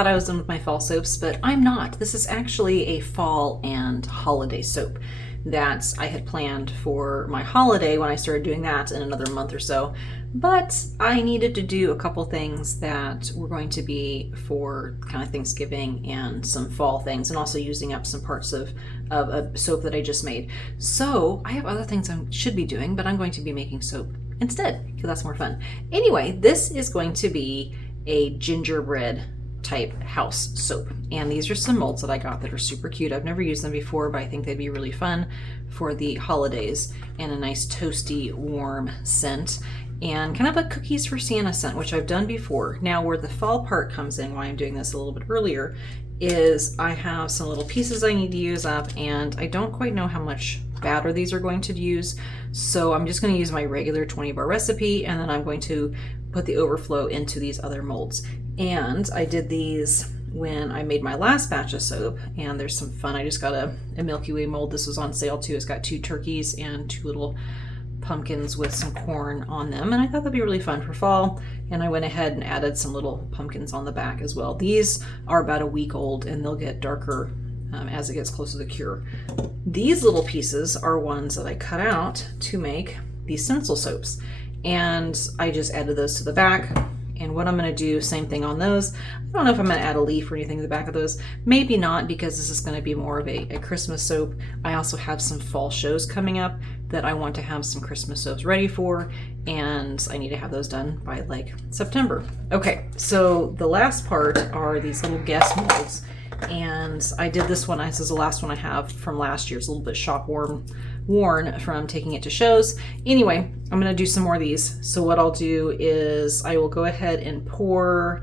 thought I was done with my fall soaps, but I'm not. This is actually a fall and holiday soap that I had planned for my holiday when I started doing that in another month or so. But I needed to do a couple things that were going to be for kind of Thanksgiving and some fall things, and also using up some parts of a soap that I just made. So I have other things I should be doing, but I'm going to be making soap instead because that's more fun. Anyway, this is going to be a gingerbread type house soap, and these are some molds that I got that are super cute. I've never used them before, but I think they'd be really fun for the holidays, and a nice toasty warm scent, and kind of a cookies for Santa scent, which I've done before. Now where the fall part comes in, why I'm doing this a little bit earlier, is I have some little pieces I need to use up, and I don't quite know how much batter these are going to use, so I'm just going to use my regular 20 bar recipe, and then I'm going to put the overflow into these other molds. And I did these when I made my last batch of soap, and there's some fun. I just got a Milky Way mold. This was on sale too. It's got 2 turkeys and 2 little pumpkins with some corn on them, and I thought that'd be really fun for fall, and I went ahead and added some little pumpkins on the back as well. These are about a week old, and they'll get darker as it gets closer to the cure. These little pieces are ones that I cut out to make these stencil soaps, and I just added those to the back. And what I'm going to do, same thing on those. I don't know if I'm going to add a leaf or anything to the back of those. Maybe not, because this is going to be more of a Christmas soap. I also have some fall shows coming up that I want to have some Christmas soaps ready for, and I need to have those done by like September. Okay, so the last part are these little guest molds. And I did this one. This is the last one I have from last year. It's a little bit shop worn from taking it to shows. Anyway, I'm going to do some more of these. So what I'll do is I will go ahead and pour.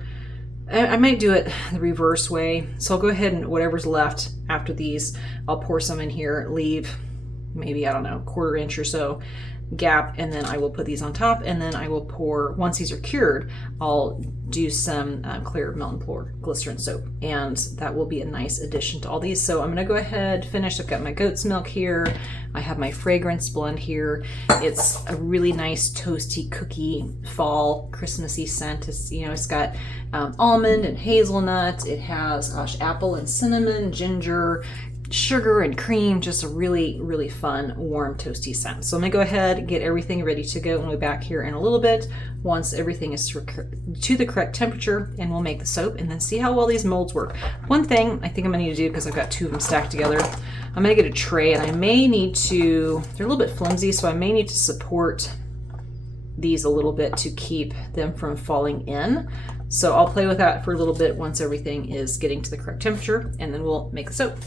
I might do it the reverse way. So I'll go ahead and whatever's left after these, I'll pour some in here, leave maybe, I don't know, 1/4 inch or so gap, and then I will put these on top, and then I will pour, once these are cured, I'll do some clear melt and pour glycerin soap, and that will be a nice addition to all these. So I'm going to go ahead, finish. I've got my goat's milk here. I have my fragrance blend here. It's a really nice toasty cookie fall Christmassy scent. It's, you know, it's got almond and hazelnut. It has apple and cinnamon, ginger, sugar and cream, just a really, really fun, warm, toasty scent. So I'm gonna go ahead and get everything ready to go, and we'll be back here in a little bit once everything is to the correct temperature, and we'll make the soap and then see how well these molds work. One thing I think I'm gonna need to do, because I've got 2 of them stacked together, I'm gonna get a tray, and I may need to, they're a little bit flimsy, so I may need to support these a little bit to keep them from falling in. So I'll play with that for a little bit once everything is getting to the correct temperature, and then we'll make the soap.